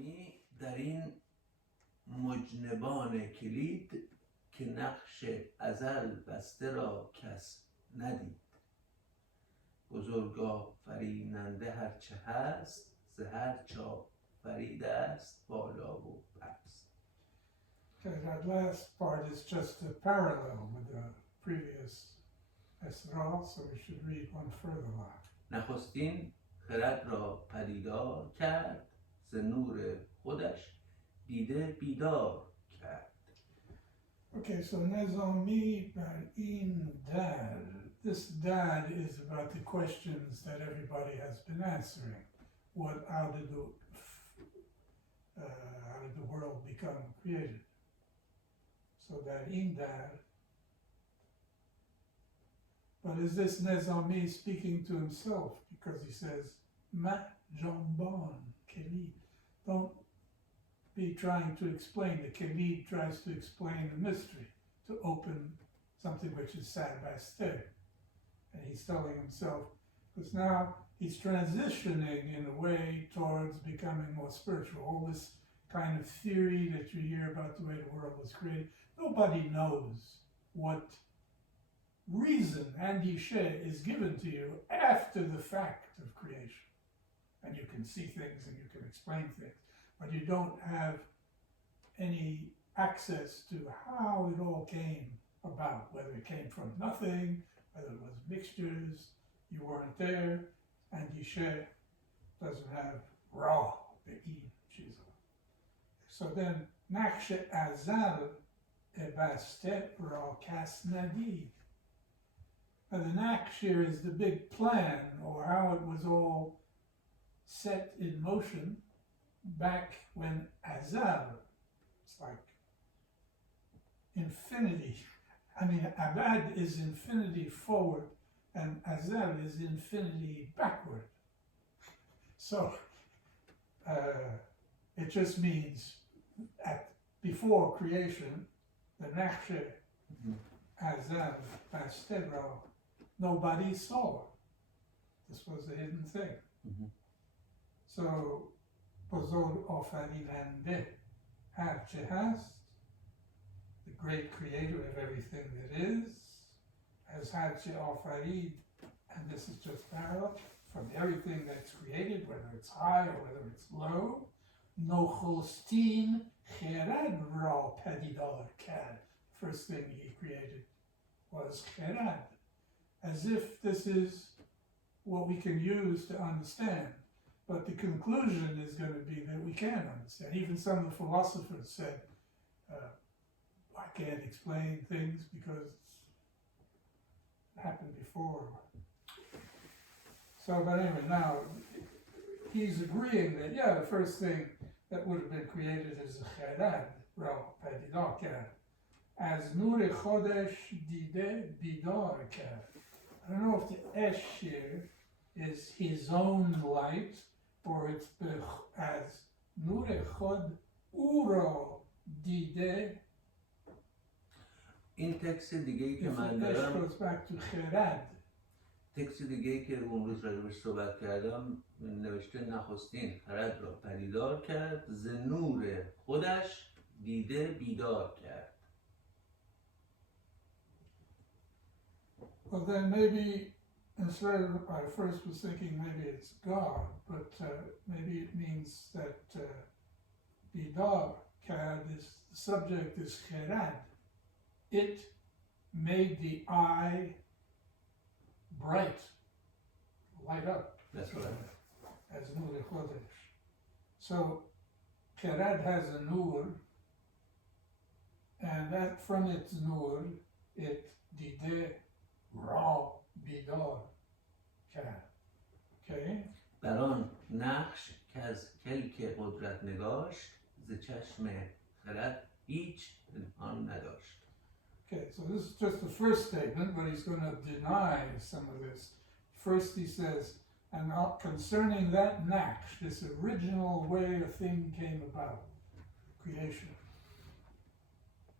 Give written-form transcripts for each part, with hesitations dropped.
نظامی در این مجنبان کلید که نقش ازل بسته را کس ندید. بزرگا فریننده هرچه هست، ز هر چا فرید است بالا و پست. Okay, that last part is just a parallel with the previous Esra, so we should read one further line. نخستین خرد را پدیدار کرد، ز نور خودش دیده بیدار کرد. Okay, so Nizami in dad. This dad is about the questions that everybody has been answering. How did the world become created? So that in dad. But is this Nizami speaking to himself? Because he says, Ma jamban kelid. Don't be trying to explain. The kelid tries to explain the mystery, to open something which is sabastir. And he's telling himself, because now he's transitioning in a way towards becoming more spiritual. All this kind of theory that you hear about the way the world was created, nobody knows what reason and Yishe is given to you after the fact of creation. And you can see things and you can explain things, but you don't have any access to how it all came about, whether it came from nothing, whether it was mixtures, you weren't there, and Yishe doesn't have Ra, the E, so then, Nakshe Azal Ebaste Ra Kas Nadid. And the Naksh here is the big plan, or how it was all set in motion back when Azal, it's like infinity. I mean, Abad is infinity forward, and Azal is infinity backward. So, it just means before creation, the Nakshe Azal Bastebra, nobody saw. This was a hidden thing. So, Bozor Ofarinande Harche Hast, the great creator of everything that is, as Harche Ofarid, and this is just parallel, from everything that's created, whether it's high or whether it's low, Nochostin Cherad Ra Padidar Kad. First thing he created was Cherad, as if this is what we can use to understand. But the conclusion is going to be that we can't understand. Even some of the philosophers said, I can't explain things because it happened before. So, but anyway, now he's agreeing that, yeah, the first thing that would have been created is a Cherad, Ra Padidar Kad, as Nure Chodesh Dide Bidar Kad. I don't know if the Esh here is his own light, or it's as Nure Chod Uro Dide. این تکست دیگه‌ای که من دارم، تکست دیگه‌ای که اون روز راجبش صحبت کردم، نوشته نخستین خرد را پدیدار کرد، ز نور خودش دیده بیدار کرد. Well, then maybe instead of, I first was thinking maybe it's God, but maybe it means that Bidar Kad is, the subject is Cherad. It made the eye bright, light up. That's right. As Nur Chodesh. So Cherad has a Nur, and that from its Nur, it dide Ra Bidar Kad. Okay? در آن نقش که از کلک قدرت نگاشت، ز چشم خرد هیچ پنهان نداشت. Okay, so this is just the first statement, but he's going to deny some of this. First he says, and concerning that naksh, this original way a thing came about, creation,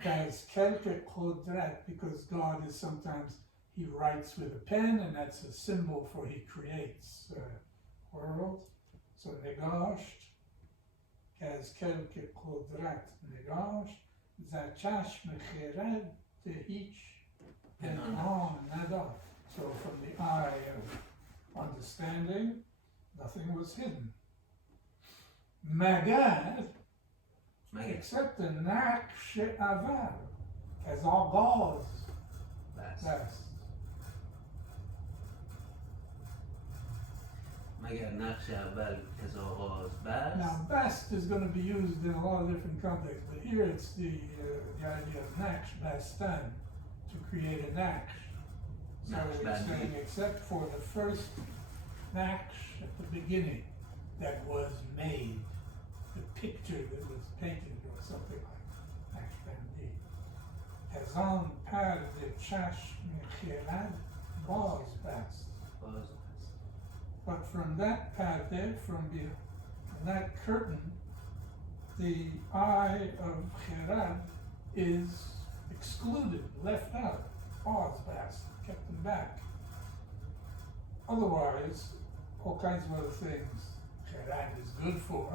as kelke kodrat, because God is sometimes, he writes with a pen, and that's a symbol for he creates world. So negasht, که از کلک قدرت نگاش ز چشم خرد هیچ پنهان نداشت. So from the eye of understanding, nothing was hidden. مگر except the نقش اول از آغاز بست. مگر نقش اول از آغاز بست. Now best is going to be used in a lot of different contexts, but here it's the idea of نقش بستن, to create a نقش. So it's saying except for the first نقش at the beginning that was made, the picture that was painted or something like نقش بندی. از آن پرد چشم خرد باز بست. But from that perde, from that curtain, the eye of Cherad is excluded, left out, paused bast, kept them back. Otherwise, all kinds of other things Cherad is good for,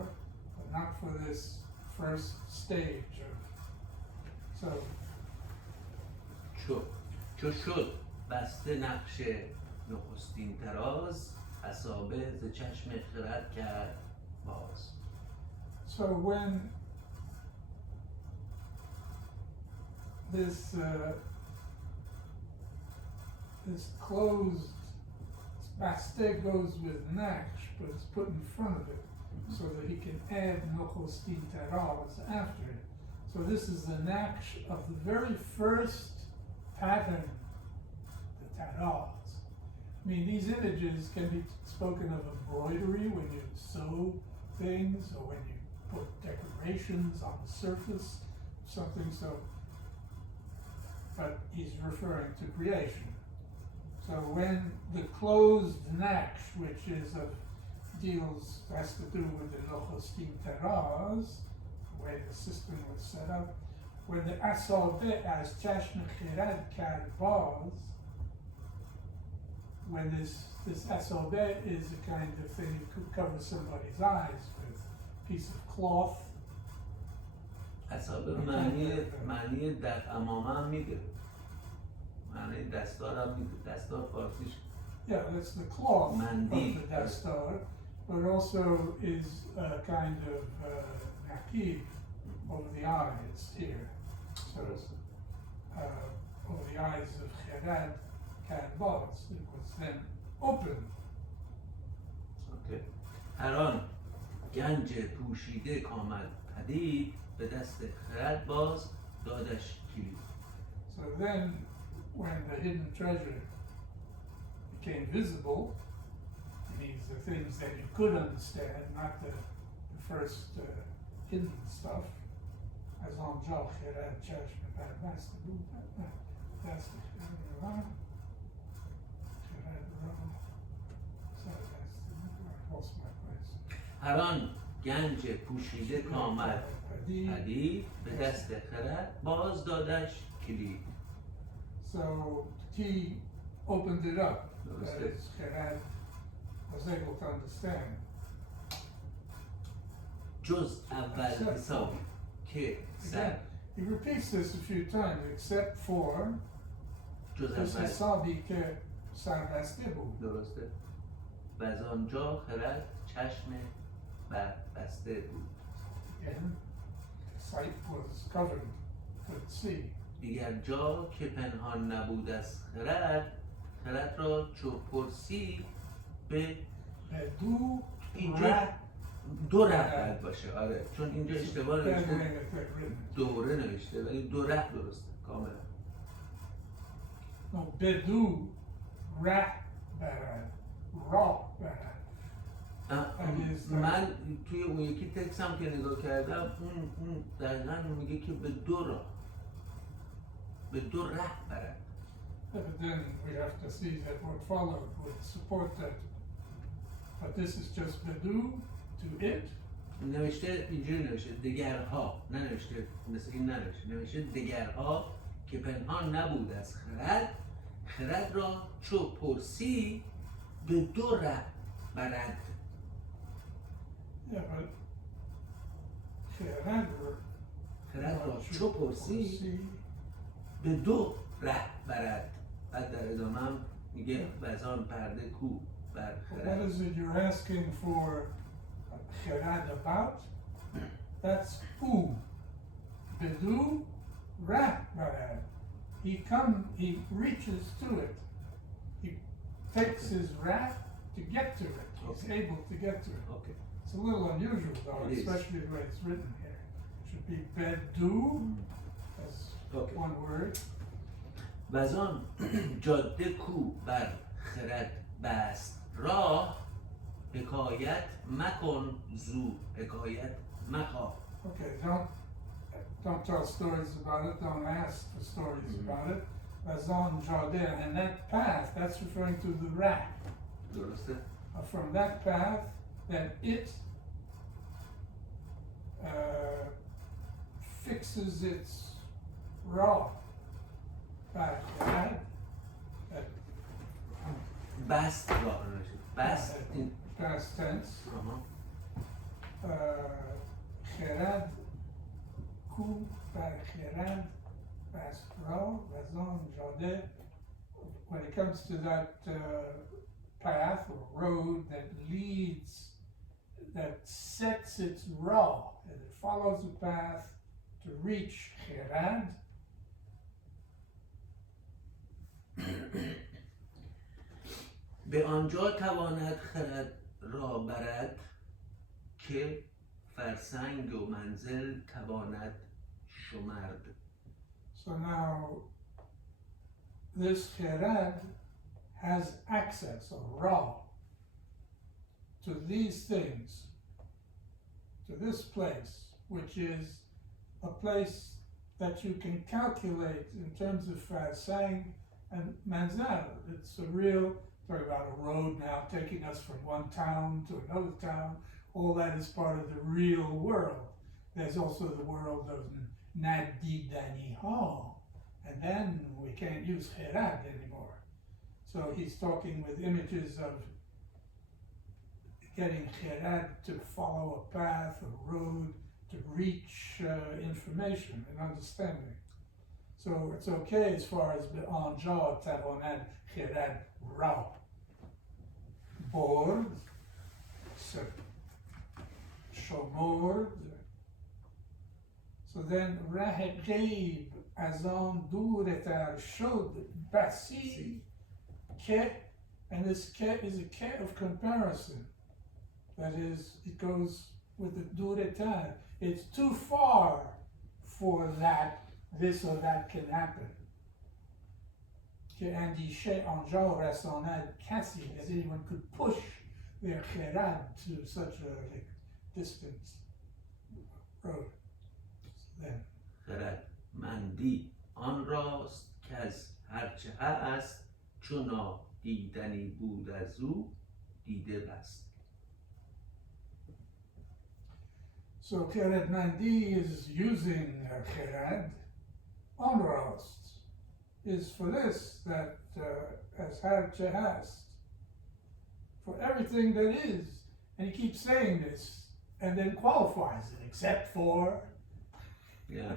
but not for this first stage of. So. چو شد بسته نقش نخستین تراز عصابه ز چشم خرد کرد باز. So when this closed baste goes with naksh, but it's put in front of it so that he can add nochostin taraz after it. So this is the naksh of the very first pattern, the taraz. I mean, these images can be spoken of embroidery when you sew things or when you put decorations on the surface, something so. But he's referring to creation. So when the closed naksh, which is has to do with the lochostin teraz, the way the system was set up, when the asabe as chashme chirad kadbaz, when this asobe is a kind of thing you could cover somebody's eyes with a piece of cloth. asobe معنی در امامه هم میده. معنی دستار هم میده. دستار فارسیش. Yeah, that's the cloth Mandil. of the dastar, but it also is a kind of nakib over the eyes here. So over the eyes of Cherad Kadbaz, it was then open. Okay. هر آن گنج پوشیده کامد پدید به دست خرد باز دادش کلید. So then, when the hidden treasure became visible, it means the things that you could understand, not the first hidden stuff, as on Jal Cherad Chashme that's the هر آن گنج پوشیده کامد پدید به دست خرد باز دادش کلید. So the key opened it up, as Cherad was able to understand. جز اول حسابی که سر. He repeats this a few times, except for this حسابی که سر بسته بود. درسته. و از آنجا خرد چشم بسته بود. Again, the sight was covered, couldn't see. دیگر جا که پنهان نبود از خرد را چو پرسی به اینجا دو ره باید باشه. آره چون اینجا اشتباه نوشته دوره نوشته ولی دو ره درسته کاملا. بدو ره برد راه برد. من توی اون یکی تکست هم که نگاه کردم اون دقیقا میگه که به دو راه به دو ره برد. But then we have to see that what followed would support that. But this is just bedu to it. نوشته اینجوری نوشته دگرها ننوشته مثل این نوشته دگرها که پنهان نبود از خرد را چو پرسی به دو ره برد. Yeah, but خرد خرد را چو پرسی به دو ره برد. بعد در ادامه هم میگه وزان پرده کو بر What خرد. is it you're asking for خرد about? That's who. Bedu rah barad. He reaches to it. He takes his wrath to get to it. He's Okay. able to get to it. Okay. It's a little unusual though, It is. especially the way it's written here. It should be bedu as Okay. one word. وزان جاده کو بر خرد بست راه حکایت مکن زو حکایت مخواه. Okay, don't tell stories about it, don't ask for stories about it. Vazan Jardin, and that path, that's referring to the rat. درسته؟ From that path, that it fixes its raw back, right? بست راه نشه. بست این Past tense. آها. خرد کو بر خرد بست را وزان جاده. When it comes to that path or road that leads, that sets its raw, and it follows the path to reach Khirad. به آنجا تواند خرد را برد که فرسنگ و منزل تواند شمرد. So now this Khirad has access or raw to these things, to this place, which is a place that you can calculate in terms of farsang and manzal. It's a real, talking about a road now taking us from one town to another town. All that is part of the real world. There's also the world of Nadidani Hall, and then we can't use Khirad anymore. So he's talking with images of getting Khirad to follow a path, a road, to reach information and understanding. So it's okay as far as Anja Tavonad Khirad Ra. Board, Shomord. So then Rahegib Azan Duretar Shod Basi Ke, and this Ke is a Ke of comparison. That is, it goes with the Duretar. It's too far for that, this or that can happen. Que Andishe Anjal Rasonad Kasi, that anyone could push their Khirad to such a distant road. Then خرد مندی آن راست که از هرچه هست چون دیدنی بود از او دیده بست. So Kherad Mandi is using Kherad. Onrost is for this, that as Har Chehast, for everything that is. And he keeps saying this and then qualifies it, except for. Yeah.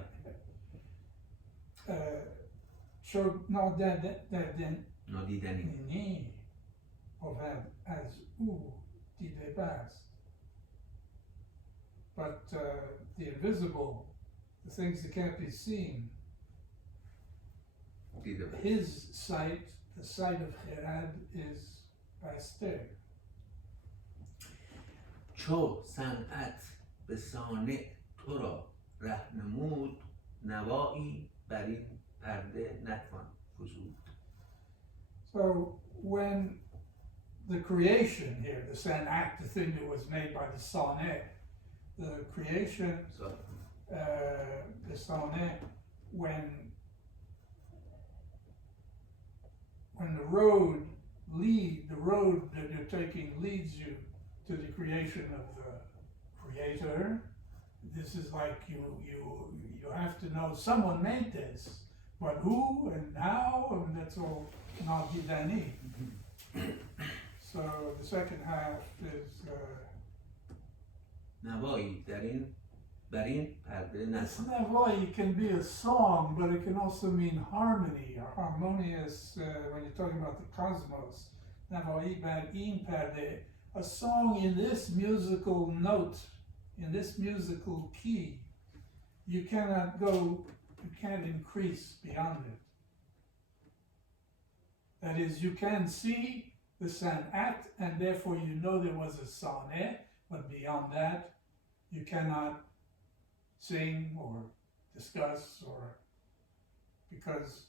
نادیدنی of as ou dide past. But the invisible, the things that can't be seen, his sight, the sight of Khirad, is baster. چو صنعت به صانع تو را ره نمود نوایی بر این پرده نتوان فزود. So when the creation here, the San'at, the thing that was made by the Sonnet, the creation, the Sonnet, when the road that you're taking leads you to the creation of the creator, this is like you have to know someone made this, but who and how, and that's all not Gidani. So the second half is نوایی در این بر این پرده This نزن. Navoi can be a song, but it can also mean harmony or harmonious when you're talking about the cosmos. Navoi bar in perde, a song in this musical note, in this musical key. You can't increase beyond it. That is, you can see the sanat, and therefore you know there was a sonnet, but beyond that, you cannot sing or discuss, or because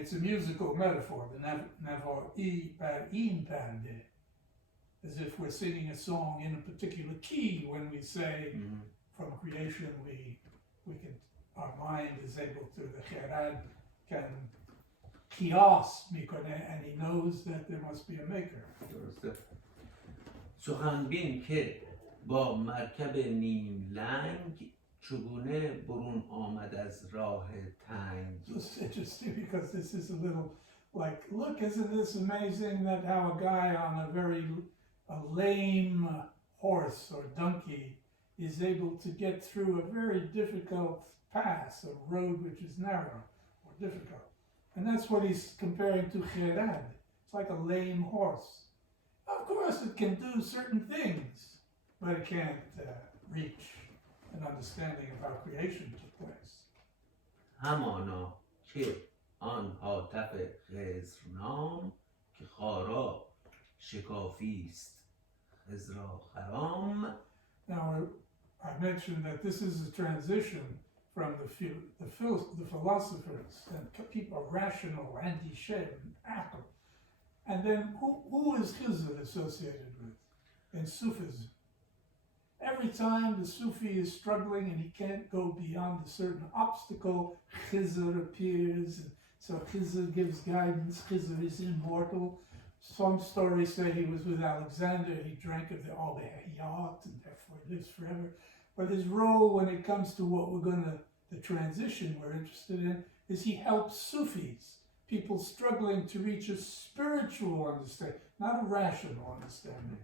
it's a musical metaphor. The navoi bar in perde, as if we're singing a song in a particular key. When we say from creation, we can, our mind is able to, the cherad can kiosk mikone, and he knows that there must be a maker. درسته. سخنبین که با مرکب نیم لنگ چگونه برون آمد از راه تنگ. It's interesting because this is a little like, look, isn't this amazing that how a guy on a lame horse or donkey is able to get through a very difficult pass, a road which is narrow or difficult. And that's what he's comparing to Cherad. It's like a lame horse. Of course, it can do certain things, but it can't reach an understanding of how creation took place. همانا که آن هاتف خضرنام که خارا شکافیست خضرا خرام. Now, I mentioned that this is a transition from the philosophers and people rational, anti-shem, akal. And then who is Khizr associated with in Sufism? Every time the Sufi is struggling and he can't go beyond a certain obstacle, Khizr appears. And so Khizr gives guidance. Khizr is immortal. Some stories say he was with Alexander. He drank of the Al-Bahiyat and therefore lives forever. But his role when it comes to what the transition we're interested in, is he helps Sufis, people struggling to reach a spiritual understanding, not a rational understanding.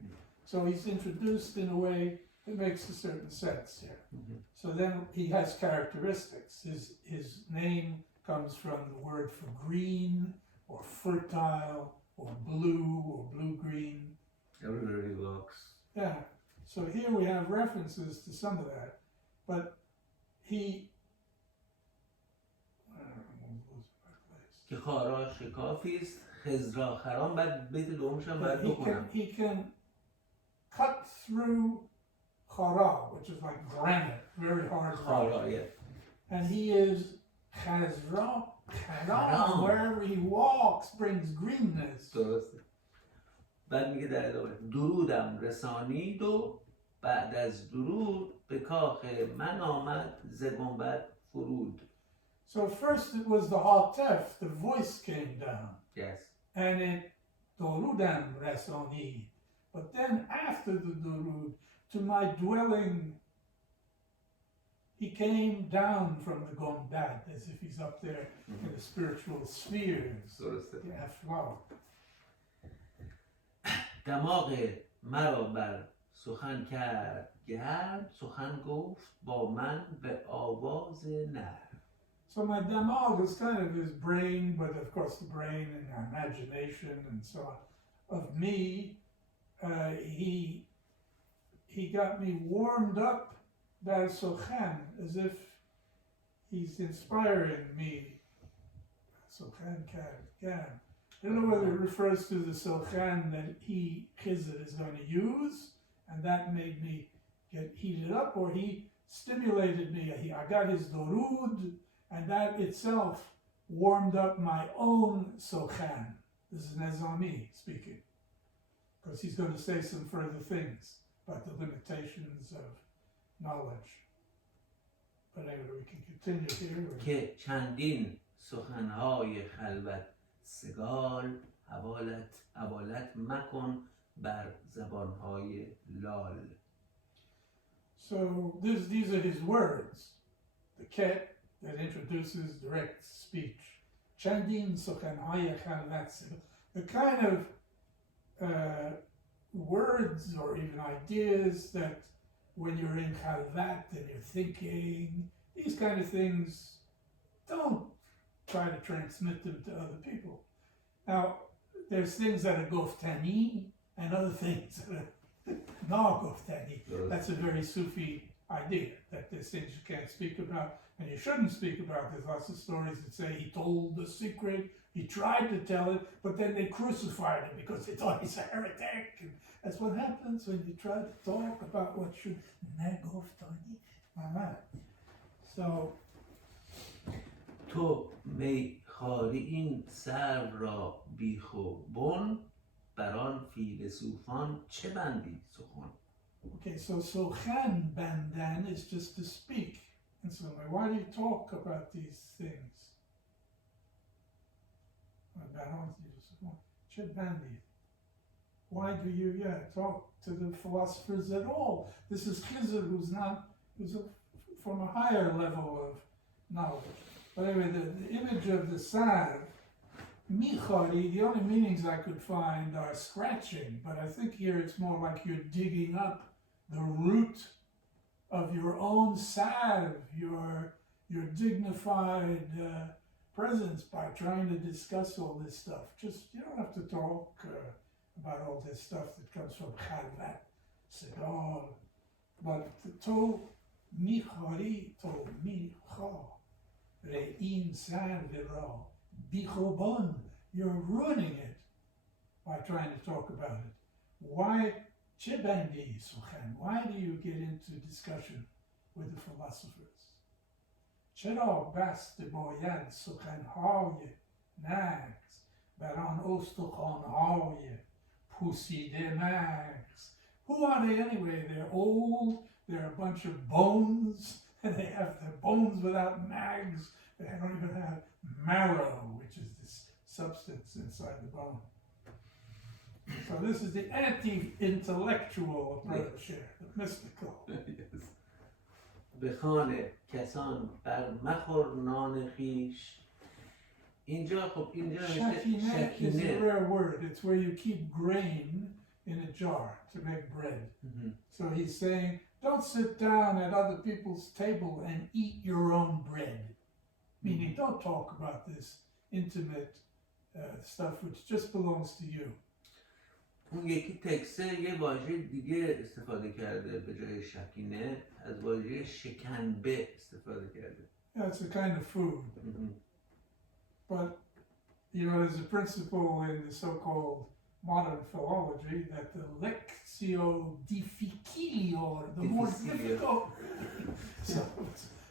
So he's introduced in a way that makes a certain sense here. So then he has characteristics. His name comes from the word for green, or fertile, or blue-green. Everybody looks. Yeah. So here we have references to some of that. But که خارا شکافیست خضرا خرام. بعد بیت دومش هم باید بکنم. He can cut through khara, which is like granite, very hard خارا rock. yeah. And he is khazra, kharam, wherever he walks brings greenness. درسته. بعد میگه در ادامه درودم رسانید و بعد از درود به کاخ من آمد ز گنبد فرود. So first it was the hatef, the voice came down. Yes. And it durudam rasani. But then after the durud, to my dwelling, he came down from the gombad, as if he's up there in the spiritual spheres. درسته. دماغ مرا بر سخن کرد گرم سخن گفت با من به آواز نرم. So my damag is kind of his brain, but of course the brain and our imagination and so on, of me. He got me warmed up by Sochan, as if he's inspiring me. Sochan Gam. I don't know whether it refers to the Sochan that Khizr is going to use, and that made me get heated up, or he stimulated me. I got his dorud, and that itself warmed up my own Sochan. This is Nizami speaking, because he's going to say some further things about the limitations of knowledge. But anyway, we can continue here. که چندین سخنهای خلوت سگال حوالت مکن بر زبانهای لال. So these are his words. The ket that introduces direct speech. Chandin sokhanhaya khalvat. The kind of words or even ideas that when you're in Khalvat and you're thinking, these kind of things, don't try to transmit them to other people. Now, there's things that are goftani and other things that are not goftani. That's a very Sufi idea, that there's things you can't speak about and you shouldn't speak about. There's lots of stories that say he told the secret, he tried to tell it, but then they crucified him because they thought he's a heretic. And that's what happens when you try to talk about what should not goftani. So, تو میخواری این سر را بیخ و بن بران فیلسوفان چه بندی سخن. okay, so Sochan Bandan is just to speak. And so, why do you talk about these things? Why do you, talk to the philosophers at all? This is Khizr, who's from a higher level of knowledge. But anyway, the image of the Sar, Michari, the only meanings I could find are scratching, but I think here it's more like you're digging up the root of your own salve, your dignified presence by trying to discuss all this stuff. Just, you don't have to talk about all this stuff that comes from Khalvat, Sedal, but to Michari, to Micha, Re'in salve ra, Bichobon, you're ruining it by trying to talk about it. Why? Chebandi Suchan, why do you get into discussion with the philosophers? Chera bas de boyad Suchan haye nags, baran ostuchan haye, pussy de mags. Who are they anyway? They're old, they're a bunch of bones, and they have their bones without mags. They don't even have marrow, which is this substance inside the bone. So this is the anti-intellectual approach here, the mystical. Yes. بخانه کسان بر مخور نان خیش. اینجا خب اینجا Shakineh is a rare word. It's where you keep grain in a jar to make bread. Mhm. So he's saying, don't sit down at other people's table and eat your own bread. Meaning, don't talk about this intimate stuff which just belongs to you. اون یکی تکسه یه واژه دیگه استفاده کرده به جای شکینه، از واژه شکنبه استفاده کرده. Yeah, it's a kind of food. Mhm. But, there's a principle in the so-called modern philology that the lectio difficilior, the more difficult. So,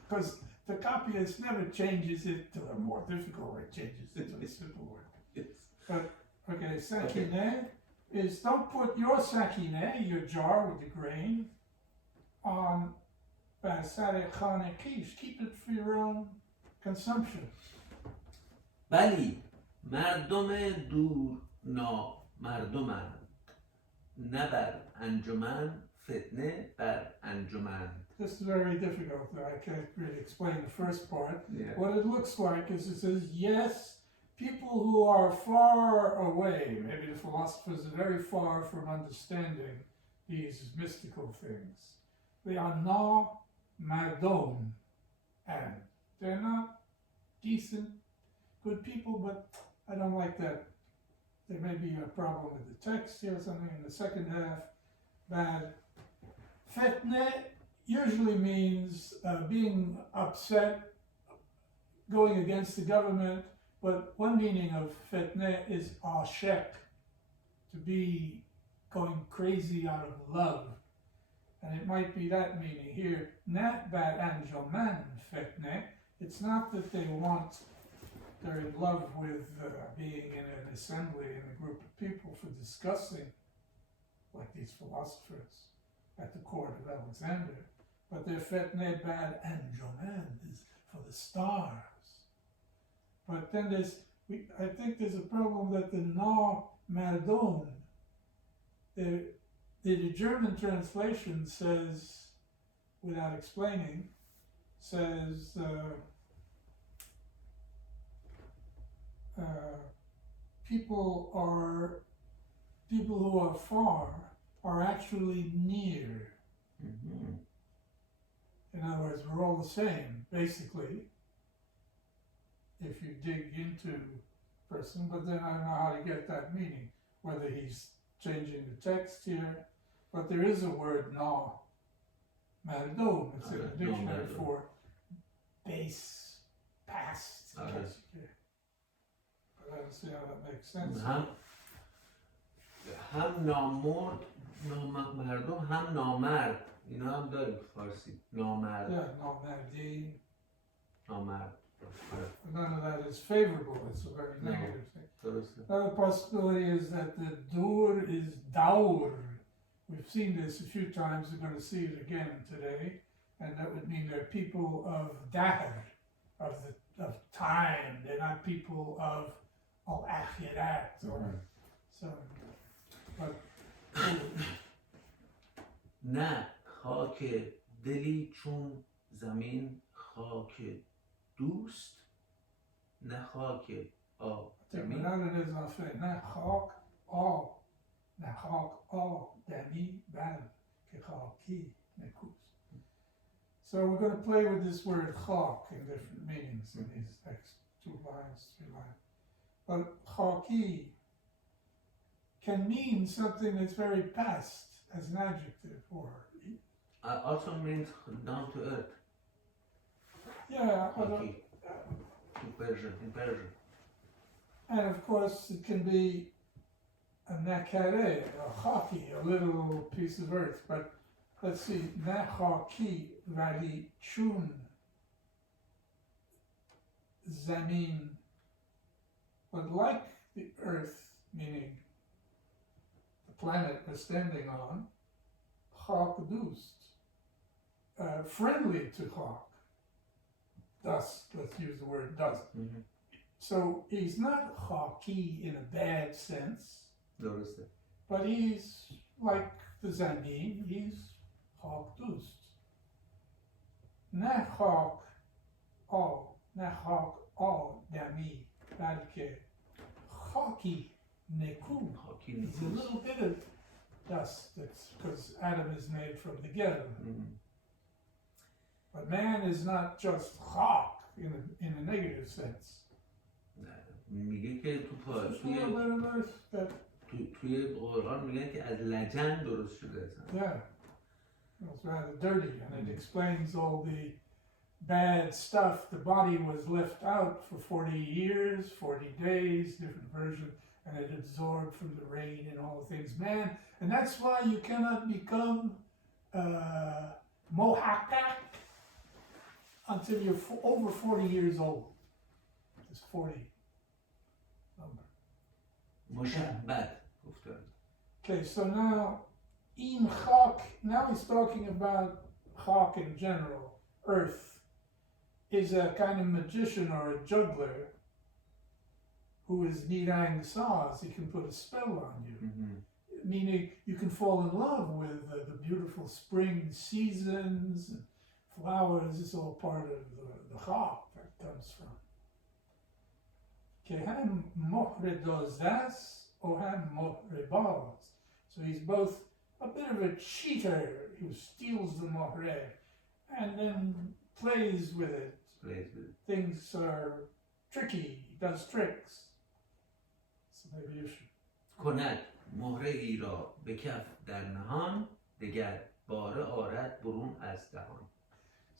because the copyist never changes it to a more difficult word, changes it to a simple word. Yes. But, okay, sakineh is don't put your sakineh, your jar with the grain, on basare chanekish. Keep it for your own consumption. بلی مردم دور نامردمند، نه بر انجمن فتنه بر انجمن. This is very difficult. I can't really explain the first part. Yeah. What it looks like is it says, yes, people who are far away, maybe the philosophers are very far from understanding these mystical things. They are not madom, and they're not decent, good people, but I don't like that. There may be a problem with the text here, something in the second half, bad. Fetne usually means being upset, going against the government, but one meaning of fetne is ashek, to be going crazy out of love. And it might be that meaning here. Nat bad anjoman fetne, it's not that they're in love with being in an assembly, in a group of people for discussing, like these philosophers at the court of Alexander, but their fetne bad anjoman is for the stars. But then I think there's a problem that the na mardon, the German translation says, without explaining, says people who are far are actually near. In other words, we're all the same, basically, if you dig into person, but then I don't know how to get that meaning, whether he's changing the text here, but there is a word na, mardom, it's in the dictionary for base, past, but I don't see how that makes sense. هم نامرد مردم هم نامرد اینا هم داریم فارسی نامرد نامردی. نامرد None of that is favorable, it's a very negative thing. درسته. Another possibility is that the dur is daur. We've seen this a few times, we're going to see it again today, and that would mean they're people of dahr, of time, they're not people of al-akhirat, or so. But نه خاک دلی چون زمین خاک دوست نه خاک آدمی نه خاک آدمی بل که خاکی نکوست. So we're going to play with this word khak in different meanings in these next 2 lines, 3 lines. But khaki can mean something that's very past as an adjective, or also means down to earth. Yeah, in Persian. And of course it can be a nakare, a khaki, a little piece of earth, but let's see, na khaki vali chun zamin, but like the earth, meaning planet we're standing on, khak dust, friendly to khak, dust, let's use the word dust. So he's not khaki in a bad sense, but he's like the zamin, he's khak dust. Na khak dami, balke khaki neku. It's a little bit of dust, that's because Adam is made from the ghetto. But man is not just khak in a negative sense. میگه که توی قرآن میگن که از لجن درست شده اصلا. Yeah, it's rather dirty, and it explains all the bad stuff. The body was left out for 40 years, 40 days, different versions, and it absorbed from the rain and all the things. Man, and that's why you cannot become mohakkak until you're over 40 years old. It's 40 number. مشبت. Okay, so now in khak, now he's talking about khak in general, earth, is a kind of magician or a juggler who is nirang saz. He can put a spell on you, meaning you can fall in love with the beautiful spring seasons and flowers. It's all part of the khak that comes from. Kehem mohredozas ohem mohrebaz. So he's both a bit of a cheater who steals the mohre and then plays with it. Things are tricky, he does tricks. So maybe you should. کند مهره ای را به کف در نهان دگر باره آرد برون از دهان.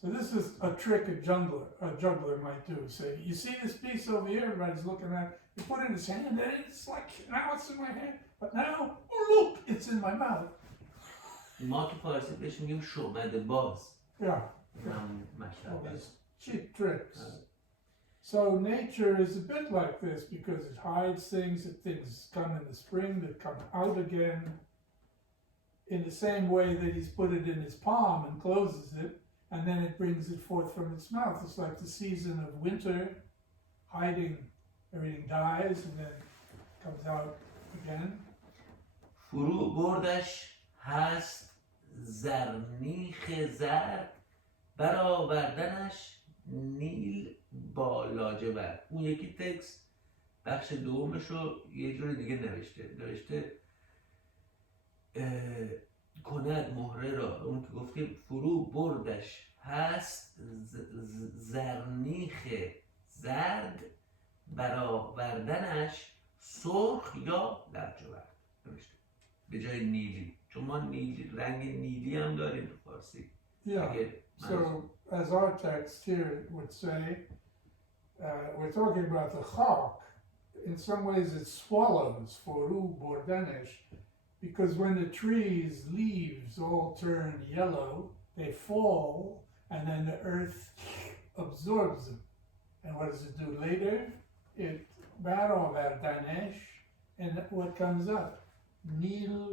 So this is a trick a juggler might do. Say, you see this piece over here, everybody's looking at it, you put it in his hand, and it's like, now it's in my hand, but now, oh look, it's in my mouth. ما تو فارسی بهش میگیم شعبده باز. Yeah. Cheap tricks. So nature is a bit like this because it hides things, that things come in the spring that come out again in the same way that he's put it in his palm and closes it, and then it brings it forth from its mouth. It's like the season of winter, hiding, everything dies and then comes out again. فرو بردش هست زرنیخ زرد برآوردنش نیل با لاجورد. اون یکی تکست بخش دومش رو یه جور دیگه نوشته کند مهره را، اون که گفتیم فرو بردش هست زرنیخ زرد برآوردنش سرخ یا لاجورد نوشته به جای نیلی، چون ما نیلی رنگ نیلی هم داریم تو فارسی. Yeah. So, as our text here would say, we're talking about the chak. In some ways, it swallows foru bordanesh, because when the tree's leaves all turn yellow, they fall, and then the earth absorbs them. And what does it do later? It baroverdanesh, and what comes up? Nil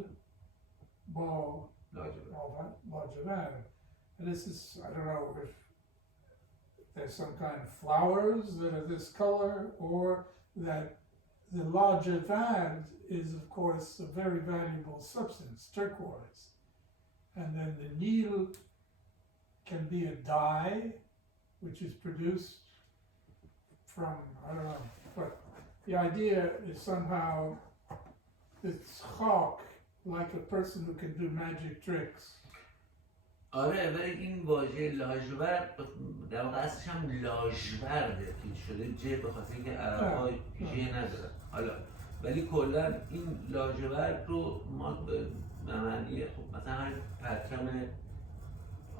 bo lajavar. And this is, I don't know if there's some kind of flowers that are this color, or that the lajavad is, of course, a very valuable substance, turquoise. And then the Nil can be a dye, which is produced from, I don't know, but the idea is somehow it's chak, like a person who can do magic tricks. آره ولی این واژه لاجورد در واقع اصلش هم لاجورده که شده جه به خاطر اینکه عرب‌ها ژ ندارن. حالا ولی کلا این لاجورد رو ما به معنی خب مثلا همین پرچم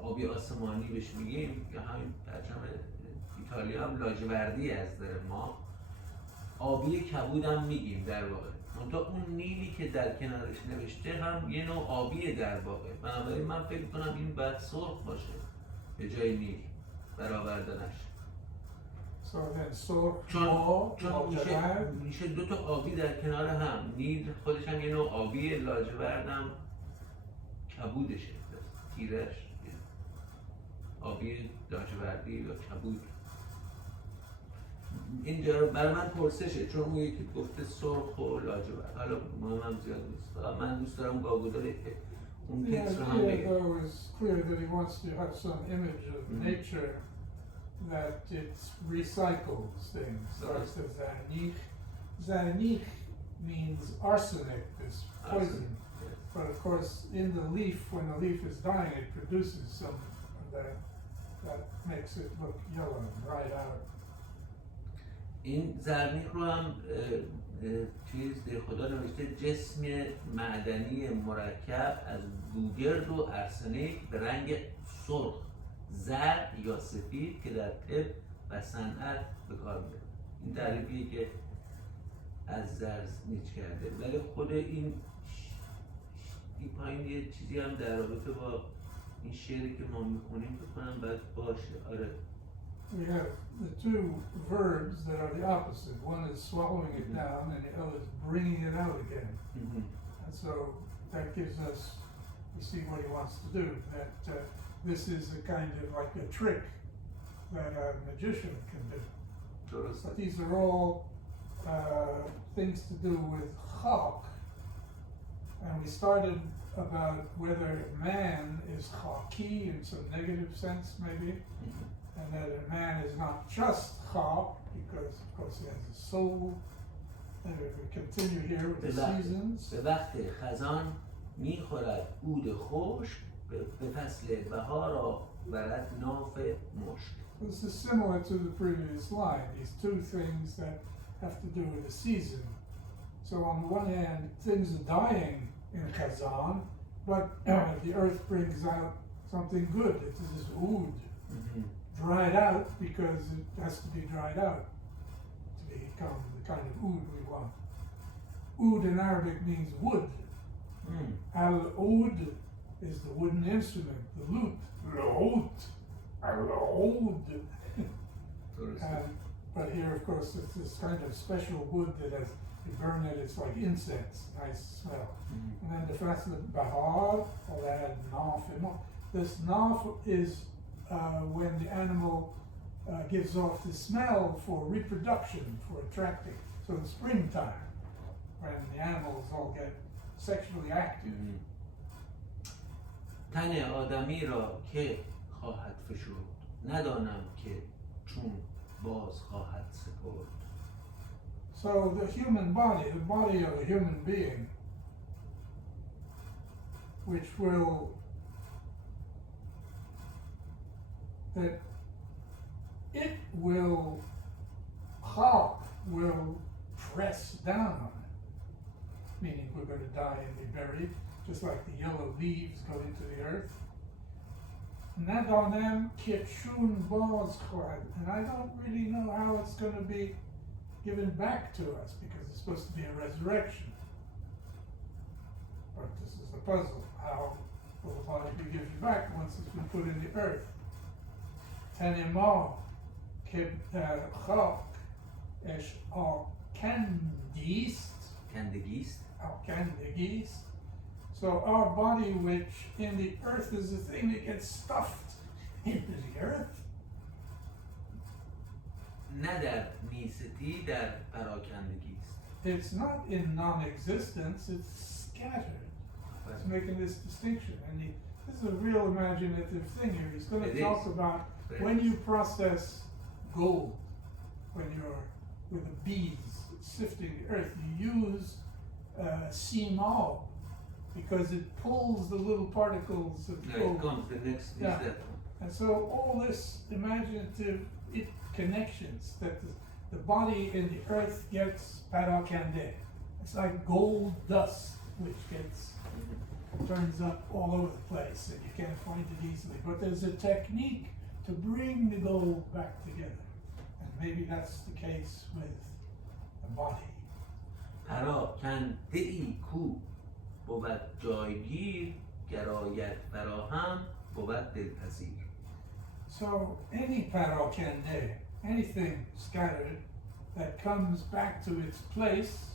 آبی آسمانی بهش میگیم یا همین پرچم ایتالیا هم لاجوردی از داره، ما آبی کبود هم میگیم در واقع. منتها اون نیلی که در کنارش نوشته هم یه نوع آبیه در واقع، بنابراین من فکر کنم این باید سرخ باشه به جای نیل برآوردنش. چون میشه دو تا آبی در کنار هم، نیل خودش هم یه نوع آبی، لاجورد هم کبودشه، تیرش آبی لاجوردی یا کبود. اینجا رو برای من پرسشه، چون اون یکی گفته سرخ و لاجورد، حالا مهم هم زیاد نیست، من دوست دارم گاگوداره که اون تکس رو هم بگه. It was clear that he wants to have some image of nature, that it recycles things. Starts with zanich. Zanich means arsenic, this poison. But of course, in the leaf, when the leaf is dying, it produces some of that makes it look yellow and dried out. این زرنیخ رو هم چیز در خدا نوشته جسم معدنی مرکب از گوگرد و ارسنیک به رنگ سرخ، زرد یا سفید که در طب و صنعت به کار میره. این تعریفیه که از زرنیچ کرده، ولی خود این پایین یه چیزی هم در رابطه با این شعری که ما میخونیم بکنم باید باشه. آره we have the two verbs that are the opposite. One is swallowing it down and the other is bringing it out again. And so that gives us, we see what he wants to do, that this is a kind of like a trick that a magician can do. But these are all things to do with chak. And we started about whether man is chaki in some negative sense maybe. And that a man is not just chak, because of course he has a soul. And if we continue here with the seasons. به وقت خزان میخورد عود خشک، به فصل بهار آورد ناف مشک. This is similar to the previous line, these two things that have to do with the season. So on the one hand, things are dying in Khazan, but the earth brings out something good. It is oud, dried out because it has to be dried out to become the kind of oud we want. Oud in Arabic means wood. Al-oud is the wooden instrument, the lute. Al-oud. Al-oud. But here, of course, it's this kind of special wood that as you burn it, it's like incense, nice smell. And then the fact that bahar, or that naf, this naf is when the animal gives off the smell for reproduction, for attracting. So in springtime, when the animals all get sexually active. تن آدمی را که خواهد فشرد، ندانم که چون باز خواهد سپرد. So the human body, the body of a human being, which will, that it will, Chak will press down on it, meaning we're going to die and be buried, just like the yellow leaves go into the earth. Nadonem kitshun boz chad, and I don't really know how it's going to be given back to us, because it's supposed to be a resurrection. But this is the puzzle. How will the body be given back once it's been put in the earth? Tenimah chak esh arkandist. Arkandist. So our body, which in the earth is a thing that gets stuffed into the earth. نه در نیستی در پراکندگی است. It's not in non-existence, it's scattered. It's making this distinction. And this is a real imaginative thing here. He's going to talk about when you process gold, when you're with the bees sifting the earth, you use simol, because it pulls the little particles of gold. It comes the next step. And so all this imaginative connections that the body in the earth gets parakande. It's like gold dust, which turns up all over the place, and you can't find it easily. But there's a technique to bring the gold back together. And maybe that's the case with the body. پراکنده‌ای کو بود جایگیر گرایت فراهم بود دلپذیر. So any parakende, anything scattered that comes back to its place,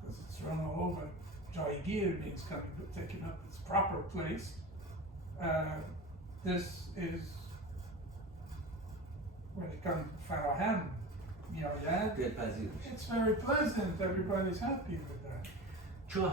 because it's run all over, jaigir means taking up its proper place. This is when it comes to farahem, دلپذیر. it's very pleasant. Everybody's happy with that. چو